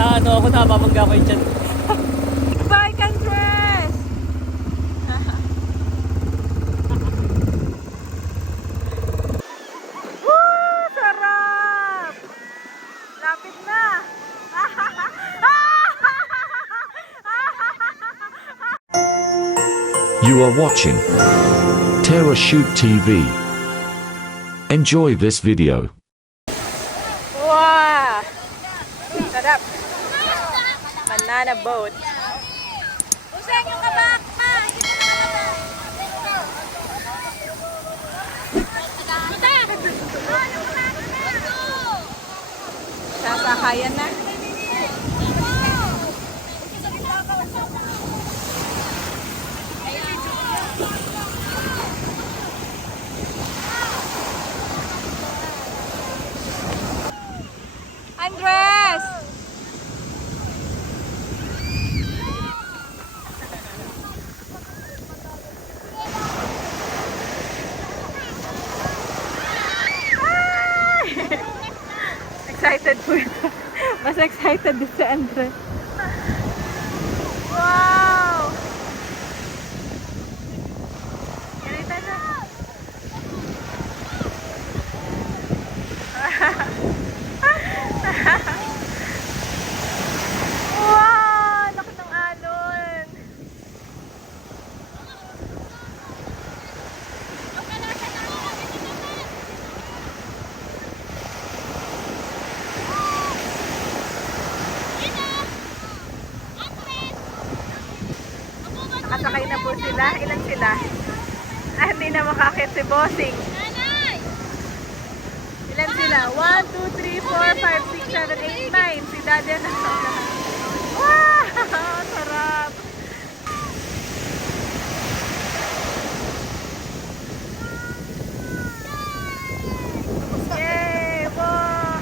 Na ano ako, nababangga ko yung chan. Bye, Andres! Woo! Sarap! Lapit na! You are watching Terra Shoot TV. Enjoy this video. Wow! Sarap! Banana boat. Usain yung kabak pa! Sasakayan na. Andres! Excited po ito. Mas excited din si Andres. Wow! Ganito na. Wow! Laki ng alon. Nakasakay na po sila. Ilan sila? Ah, hindi na makakit si Bossing. Ilan sila? 1, 2, 3, 4, 5, 6, 7, 8, 9. Si Daddy na. Wow! Sarap! Yay! Wow!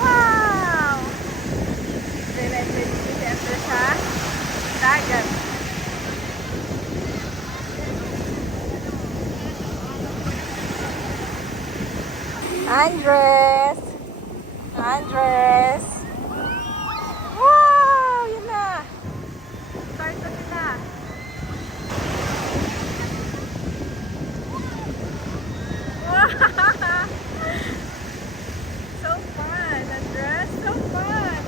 Wow! Diretso si Andres sa dagat. Andres! Andres! Wow! Yun na! Start na sila. Wow! So fun, Andres! So fun!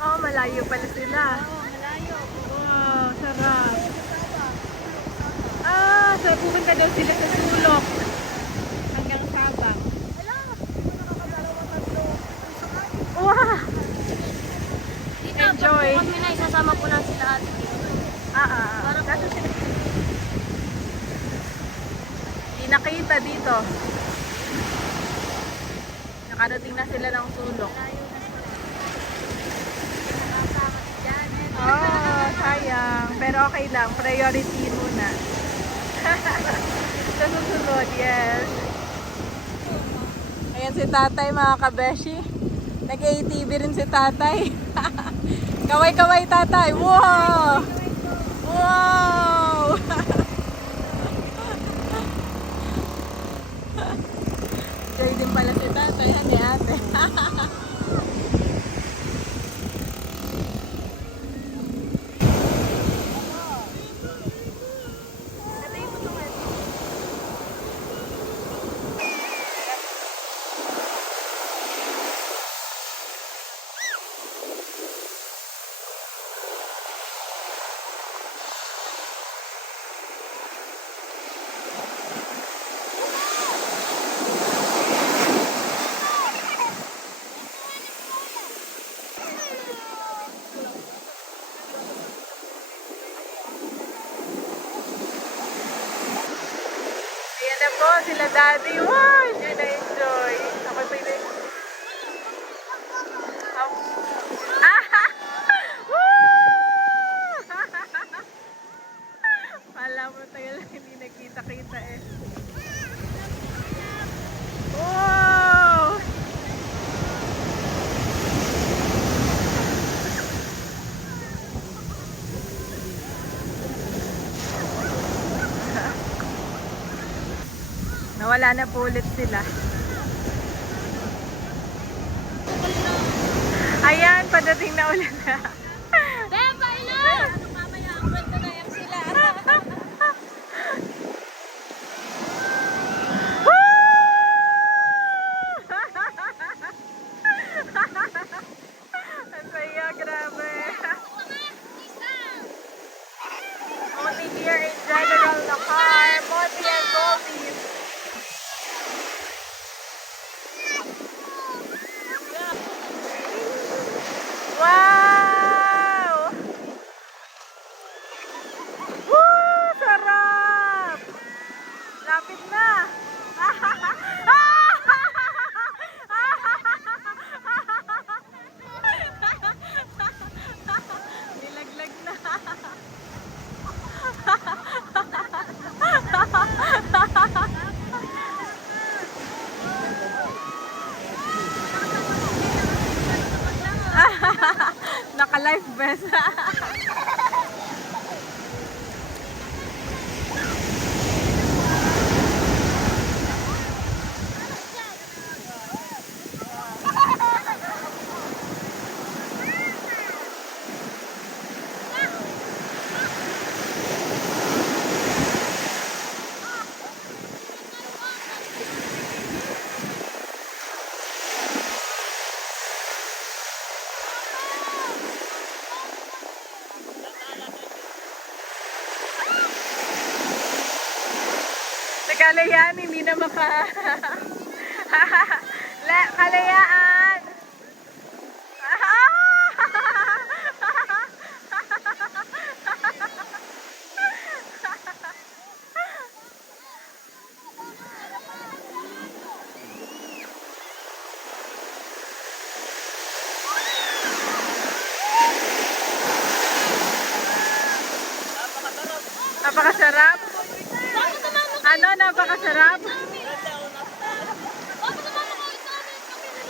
Oh, malayo pala sila. Malayo. Wow, sarap. Ah, so pupunta daw sila sa sulok. Hanggang Sabang. Wow! Enjoy. Kami na isasama po lang sila ate. Kaso sila. Di nakita dito. Nakarating na sila ng sulok. Oh, sayang. Pero okay lang. Priority muna. Sa susunod, yes. Ayan si tatay, mga kabeshi. Nag-ATV rin si tatay. Kaway-kaway tatay. Wow! Wow! Joy din pala si tatay. Hani ate. ko, sila daddy. Wow, enjoy na enjoy. Ako pwede. Wala mo tagal lang hindi nagkita-kita eh. Wow! Nawala na po ulit sila. Ayan, padating na ulit na. Beba, ilo! Mamaya, ang kwento na yan sila. Ang saya, grabe. Only here in General Nakar, Monty and Goldie. Wow! Woo! Sarap! Lapit na! Nilaglag na. Naka-life vest. Kalayaan, hindi na maka... Kalayaan! Napakasarap! Ano, napakasarap?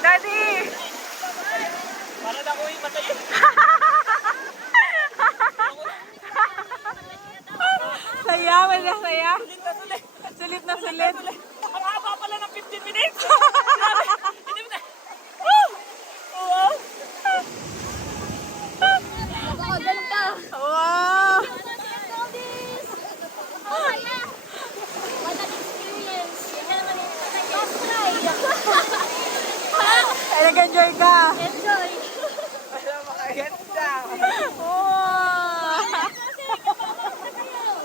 Daddy! Para na ko yung matayin. Saya, wala saya. Sulit na sulit. Ang haba pala ng 15 minutes. Grabe. Hindi mo na. Woo! Wow! Wow! Ay, nag-enjoy ka. Enjoy! Alam mo, kaganda. Wow!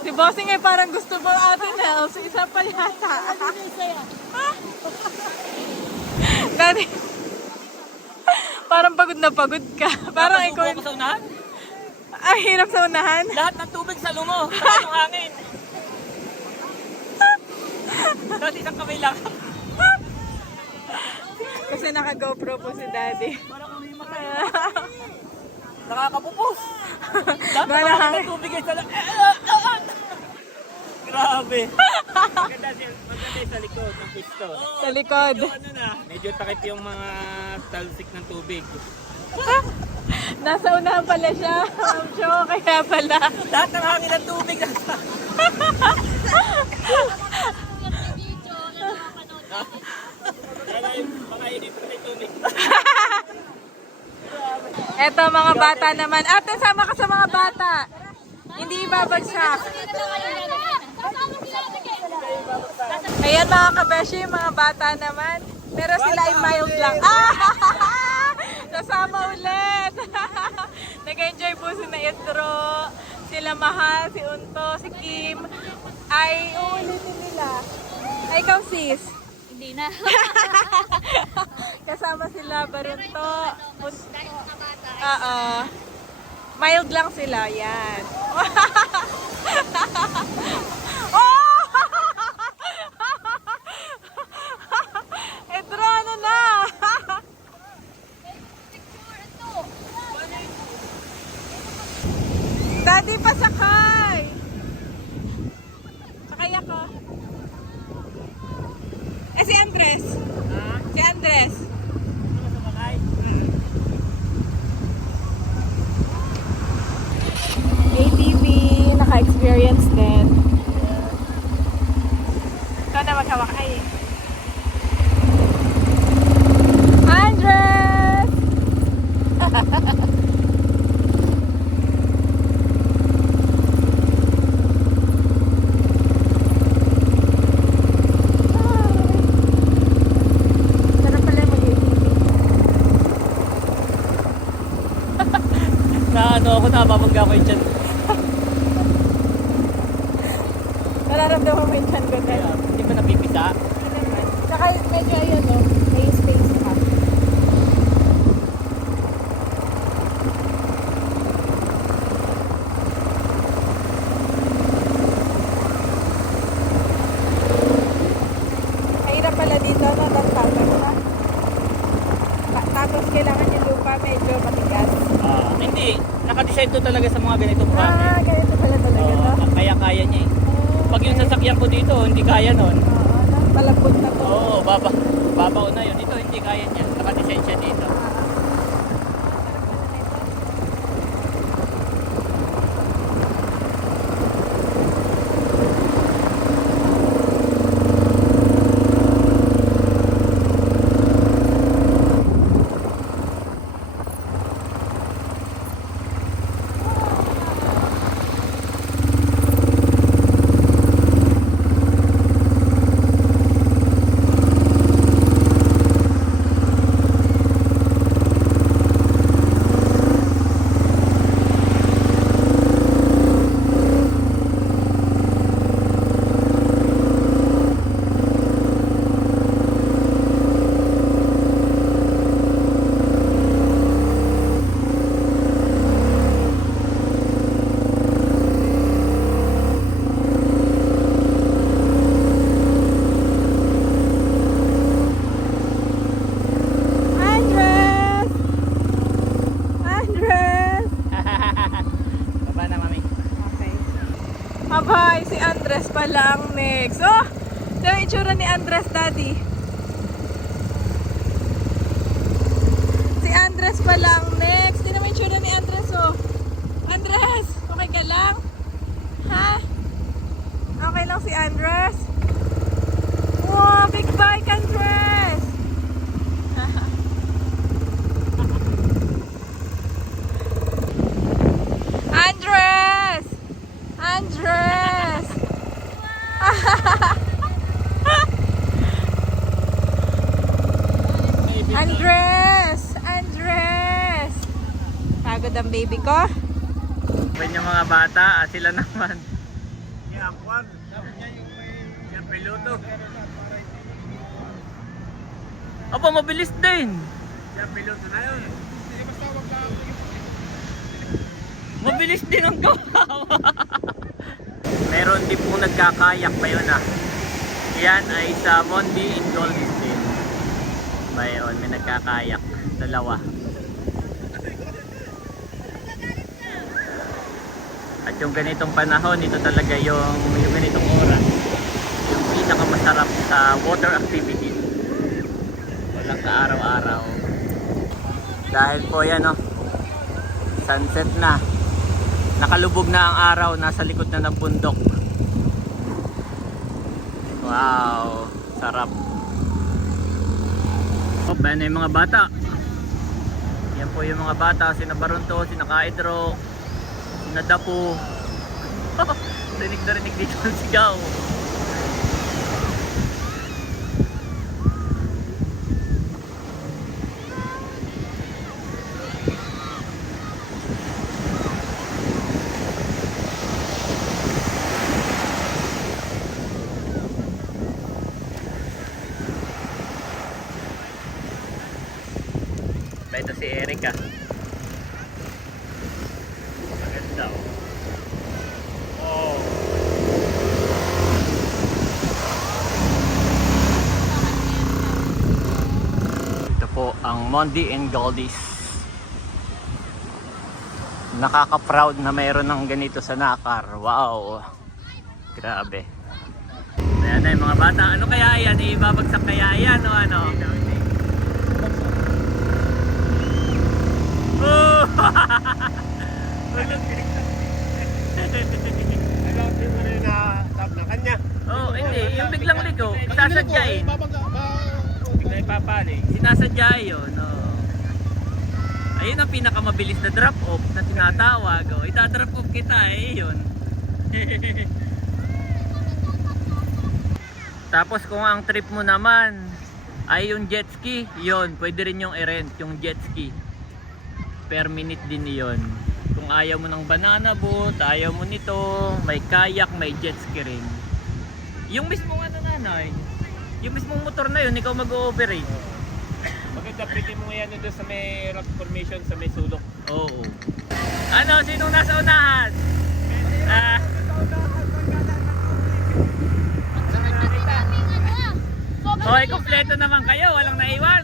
Si Bossing ay parang gusto mo ate Nels. Isa pa yata. Daddy, parang pagod na pagod ka. Parang ikaw. Napasubo ko sa unahan. Ay, hirap sa unahan. Lahat ng tubig sa lumo. Saka yung hangin. Dati isang kamay lang. Kasi naka-GoPro po si Daddy. Parang kung may matay. Nakakapupos. Lahat Wala ng hangin. tubig ay sa Grabe. Maganda sa likod ng pisto. Sa likod. Yung ano na, medyo takip yung mga talsik ng tubig. Nasa unahan pala siya. Ma'am Cho, kaya pala. Lahat ng hangin ng tubig nasa. Makainit ko na tubig. Eto mga bata naman. Ate, sama ka sa mga bata. Hindi ibabagsak. Ayan mga kabeshi, mga bata naman. Pero sila ay mild lang. Nasama ulit. Nag-enjoy po si Naitro, sila Mahal, si Unto, si Kim. Ay uulitin nila. Ay, ikaw sis. Hindi na. Kasama sila Barunto. Oo. Mild lang sila. Yan. Oh! ako. Si Andres. Si Andres. ATV, naka-experience din. Ikaw na maghawak. Ay. Andres! Sarap pala mag-ATV. Ako nababangga ko yung dyan. Nararamdaman mo yung chan ko din. Hindi ba napipisa? Hindi naman. Tsaka medyo ayun, no? May space ka. Mahirap pala dito, no? Tapos pa. Tapos kailangan yung lupa medyo matigas. Hindi. Nakadesign to talaga sa mga ganitong project. Ganito pala talaga to. Kaya-kaya niya eh. Pag yung sasakyan ko dito, hindi kaya nun. Malambot na to. Oo, babaw na yun. Ito, hindi kaya niya. Nakadesign siya dito. Abay, si Andres pala ang next. Oh! Ito yung itsura ni Andres, Daddy. Si Andres pala ang next. Ito naman yung itsura ni Andres, oh. Andres, okay ka lang? Ha? Okay lang si Andres? Wow, big bike, Andres! Andres! Andres! Andres! Andres! Pagod ang baby ko. Pwede yung mga bata, sila naman. Yung piloto. Aba, mabilis din. Yung piloto na yun. Mabilis din ang kawawa. Meron din pong nagkakayak pa yun ah. Yan ay sa Mondi in Golden State. Bayon, may nagkakayak. Dalawa. At yung ganitong panahon, ito talaga yung ganitong oras. Yung pinakamasarap sa water activity. Walang kaaraw-araw. Dahil po yan oh, sunset na. Nakalubog na ang araw, nasa likod na ng bundok. Wow, sarap. Oh, ayan na yung mga bata. Yan po yung mga bata, sina Barunto, sina Kaidro, sina Dapo. Rinig na rinig dito ang sigaw. Ito si Erica. Maganda oh. Ito po ang Mondi and Goldies. Nakaka-proud na mayroon ng ganito sa Nakar. Wow. Grabe. Ayan na yung mga bata. Ano kaya yan? Ibabagsak kaya yan o ano? Oh! Oh, hindi. Yung biglang liko, sasadyain. Biglang ipapaling. Sinasadya yun, no. Ayun ang pinakamabilis na drop off na tinatawag. Oh, ita-drop off kita yun. Tapos kung ang trip mo naman ay yung jet ski, yun, pwede rin yung i-rent yung jet ski. Per minute din yun. Kung ayaw mo ng banana boat, ayaw mo nito, may kayak, may jet ski rin. Yung mismong ano nanay, yung mismong motor na yun, ikaw mag-ooperate. Maganda, pwede mo yan doon sa may rock formation, sa may sulok. Oo. Ano, sinong nasa unahan? Ah, okay, kompleto naman kayo, walang naiwan.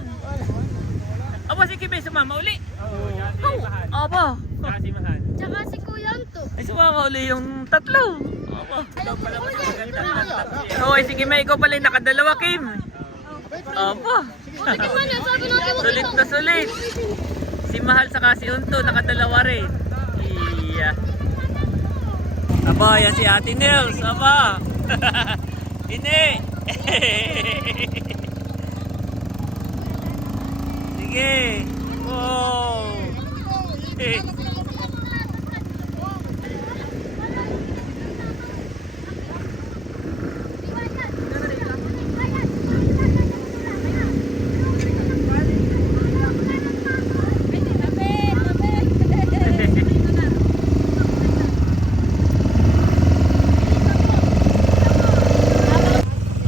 Aba, si Kibe, sumama uli. Aba, Kasi mahal. Tsaka si Kuya to. ay sumama uli yung tatlo. Aba. Okay, sige, may ikaw pala yung nakadalawa, Kim. Aba. Sige man, sabi natin mo Sulit na sulit. Si Mahal saka si Unto, nakadalawa rin. Iya. Aba, yan si Ate Nels. Aba. Ini. Sige. Wow.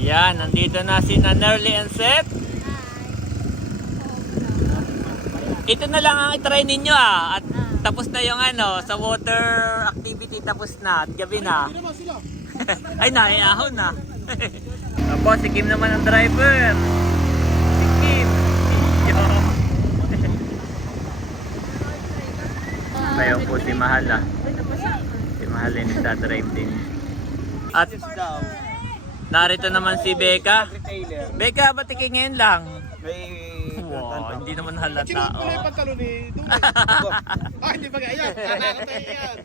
Yan, nandito na si Nerly and Seth. Ito na lang ang itry ninyo at tapos na yung ano, sa water activity tapos na at gabi na. Ay, naiahon na. Apo, si Kim naman ang driver. Si Kim. Iyo. Ayun po si Mahal Si Mahal ay nagdadrive din. At narito naman si Becca. Becca, ba't ngayon lang? Wow, hindi naman halata. Chinuot mo na yung pantalon ni Dung. Hindi ba ganyan? Nakakatay yan.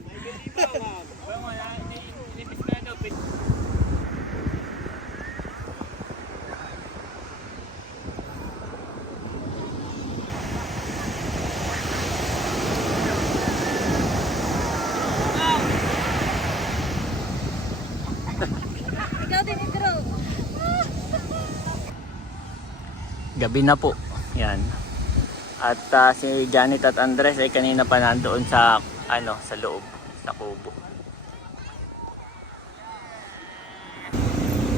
Ikaw din i-draw. Gabi na po. Yan. At si Janet at Andres ay kanina pa nandoon sa ano, sa loob, sa kubo.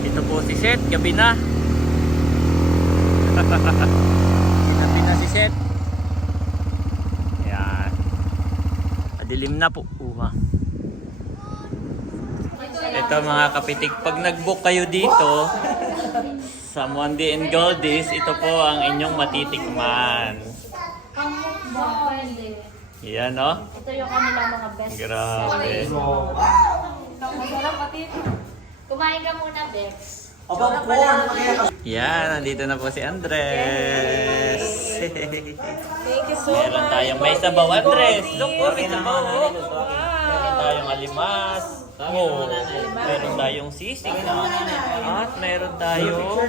Ito po si Seth, gabi na. Gabi na si Seth. Yan. Madilim na po. Ito mga kapitik, pag nag-book kayo dito sa Monday and Goldies, ito po ang inyong matitikman. Yan, no? Ito yung kanilang mga best. Grabe. Masarap pati. Kumain ka muna, Bex. Yan, nandito na po si Andres. Thank you so Meron much. tayong may sabaw, Andres. Look po, may sabaw. Meron tayong alimas. Oh, meron tayong sisig. At meron tayong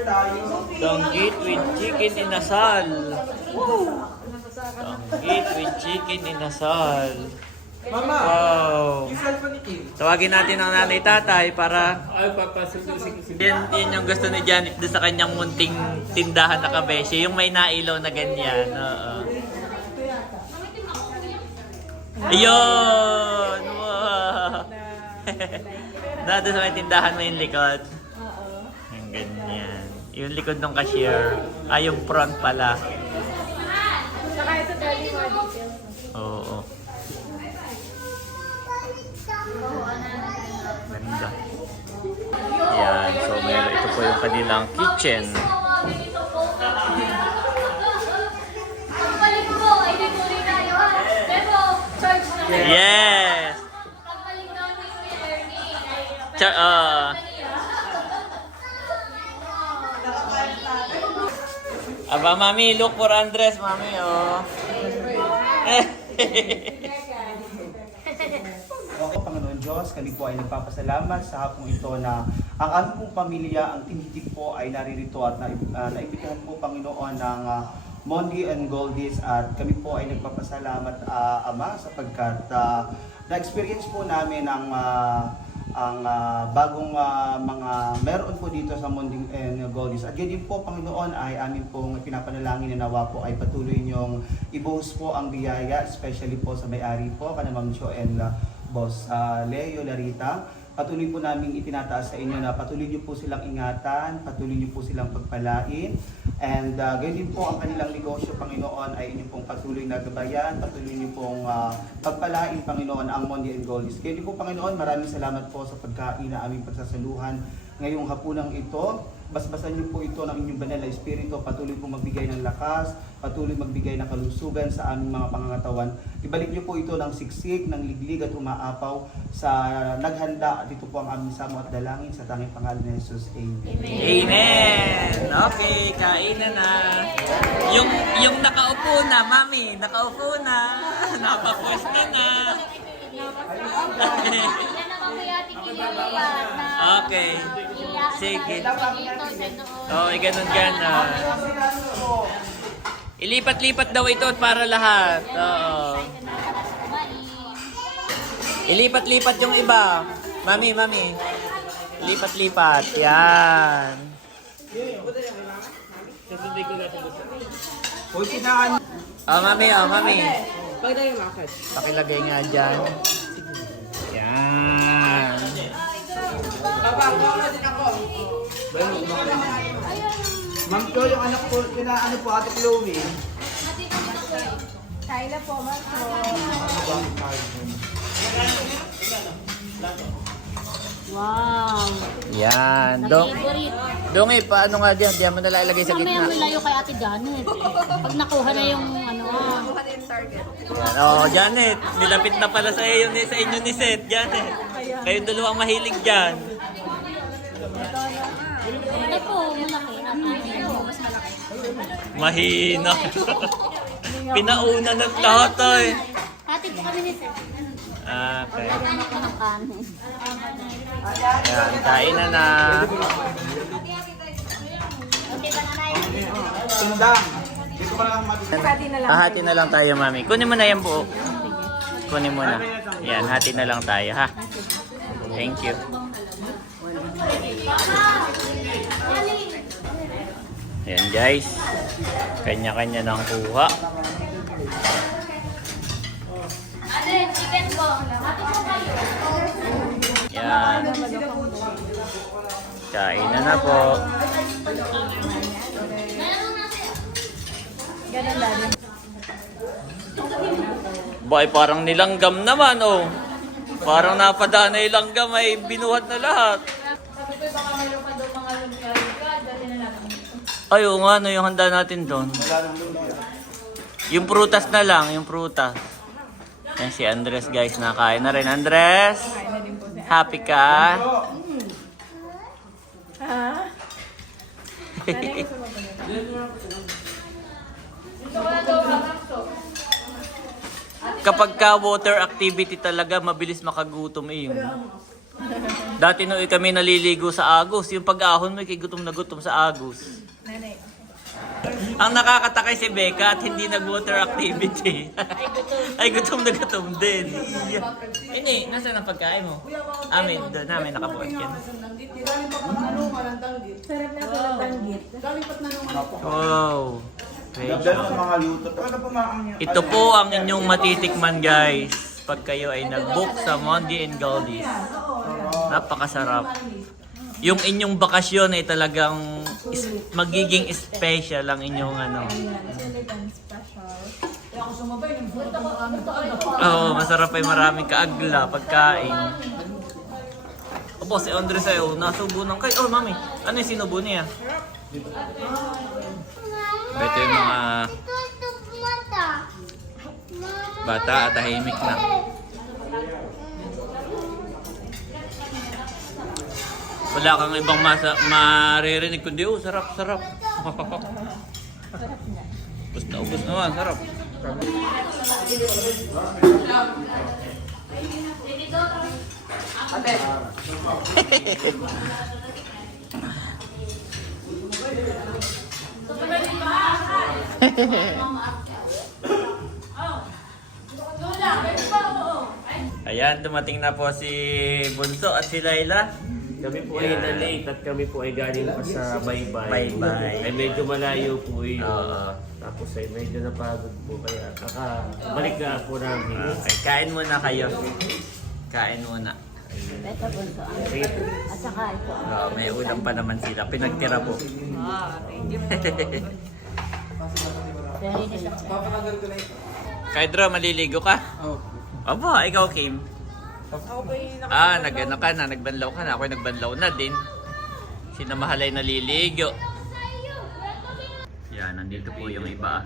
danggit with chicken inasal. Danggit with chicken inasal. Wow. Tawagin natin ang nanay tatay para yan yung gusto ni Janet doon sa kanyang munting tindahan na kabeshi. Yung may nailaw na ganyan. Oo. Ayun! Wow! Doon sa may tindahan mo yung likod. Yung ganyan. Yung likod ng cashier. Ay, yung front pala. Oo. Ganda. Yan. So, meron ito po yung kanilang kitchen. Pagbalik mo, ay di tuloy tayo ha. Pero, charge na. Yes! Pagbalik namin yung Ernie. Aba, mami, look for Andres, mami, oh. Opo, Panginoon Diyos, kami po ay nagpapasalamat sa hapong ito na ang aming pong pamilya, ang tinitig po ay naririto at naimbitahan po, Panginoon, ng Mondi and Goldies at kami po ay nagpapasalamat, Ama, sapagkat na-experience po namin ang bagong mga meron po dito sa Mondi and Goldies. At yun din po, Panginoon, ay amin pong pinapanalangin na nawa po ay patuloy niyong ibuhos po ang biyaya, especially po sa may-ari po, kana Ma'am Jo and Boss Leo Larita. Patuloy po namin itinataas sa inyo na patuloy niyo po silang ingatan, patuloy niyo po silang pagpalain. And gayon din po ang kanilang negosyo, Panginoon, ay inyong pong patuloy na gabayan, patuloy niyo pong pagpalain, Panginoon, ang Mondi and Goldies. Gayon din po, Panginoon, maraming salamat po sa pagkain na aming pagsasaluhan ngayong hapunang ito. Basbasan niyo po ito ng inyong banal na espiritu, patuloy po magbigay ng lakas, patuloy magbigay ng kalusugan sa aming mga pangangatawan. Ibalik niyo po ito ng siksik, ng liglig at umaapaw sa naghanda. Dito po ang aming samo at dalangin sa tanging pangalan ni Jesus. Amen. Amen! Okay, kainan na. Yung nakaupo na, mami, nakaupo na. Napapwesto na. Yan ang mamaya tingilipat na Okay. Sige. dito sa doon. Oh, ganun gana. Ilipat-lipat daw ito para lahat. Oo. Ilipat-lipat yung iba. Mami. Lipat-lipat. Yan. Oh, mami. Pakilagay nga dyan. Yan. Ma'am Jo, yung anak po, ano po, Ate Chloe. Kayla po, Ma'am. Wow. Yan. Favorite. Dongi, paano nga diyan? Diyan mo na ilalagay sa Mamaya gitna. may layo kay Ate Janet. Pag nakuha na yung ano. Oh, Janet, nilapit na pala sa inyo ni Seth, Janet. Kayong dalawang mahilig diyan. Ito po, malaki. Mas malaki. Mahina. Pinauna ng lahat ay. Ate po kami ni Seth. Okay. Ano ko ng kanin? Yan, kain na. Okay ba na na Tindang. Dito ka lang mati. Hati na lang tayo, mami. Kunin mo na yan buo. Kunin mo na. Yan, hati na lang tayo, ha? Thank you. Yan, guys. Kanya-kanya ng kuha. Ate, chicken po. Ate po kayo. Yan. Kain na po. Ganun lagi. Boy, parang nilanggam naman, oh. Parang napadaan na ilanggam ay binuhat na lahat. Sabi ko, baka mayroon ka doon mga lumpia. Dali na natin. Ay, oo nga, ano yung handa natin doon? Yung prutas na lang, yung prutas. Yan si Andres, guys, nakain na rin. Andres, happy ka? Kapag ka water activity talaga, mabilis makagutom eh. Dati nung kami naliligo sa Agos, yung pag-ahon mo, gutom na gutom sa Agos. Ang nakakatakay si Becca at hindi nag-water activity. Ay, gutom na gutom din. Hindi, nasaan ang pagkain mo? Amin, doon namin nakabuhat yan. Sarap na ito ng banggit. Wow. Okay. Ganda ng mga luto. Ano po mga Ito po ang inyong matitikman, guys. Pag kayo ay nag-book sa Mondi and Goldies. Napakasarap. Yung inyong bakasyon ay talagang magiging special ang inyong ano. Oo, masarap ay maraming kaagla, pagkain. Opo, si Andres ay nasubo ng kayo. Oh, mami, ano yung sinubo niya? Ito yung mga bata at tahimik na. Wala kang ibang maririnig kundi, oh, sarap. Ubus na ubus naman, sarap. Ayan, dumating na po si Bunso at si Laila. Kami po ay na-late at kami po ay galing pa sa Baybay. Baybay. Ay medyo malayo po yun. Oo. Tapos ay medyo napagod po kaya balik na po namin. Okay, kain muna kayo. Kain muna. Ito bunso. At saka ito. May ulam pa naman sila. Pinagtira po. Narinig ako. Kay Dro, maliligo ka? Oo. Aba, ikaw Kim. Nag-ano ka na, nagbanlaw ka na. Ako nagbanlaw na din. Sinamahalay naliligo. Yan, nandito po yung iba.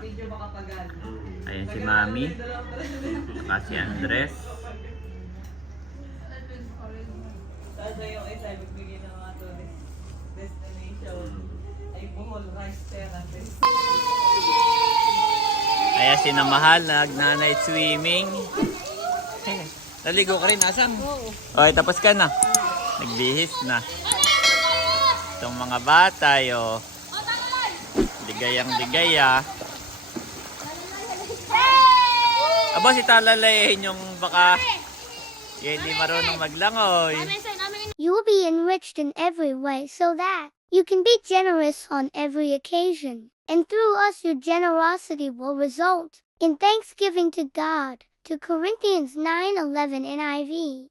Ayan si Mami. Saka si Andres. Sada yung isa, magbigay ng mga tourist destination. Ay Bohol, Rice Terrace. Ayan si Namahal, nag-night swimming. Naligo ka rin, asam? Oo. Okay, tapos ka na. Nagbihis na. Itong mga bata, yo. Ligayang ligaya. Aba, si Talalayin yung baka hindi marunong maglangoy. You will be enriched in every way so that you can be generous on every occasion. And through us your generosity will result in thanksgiving to God. To Corinthians 9:11 NIV.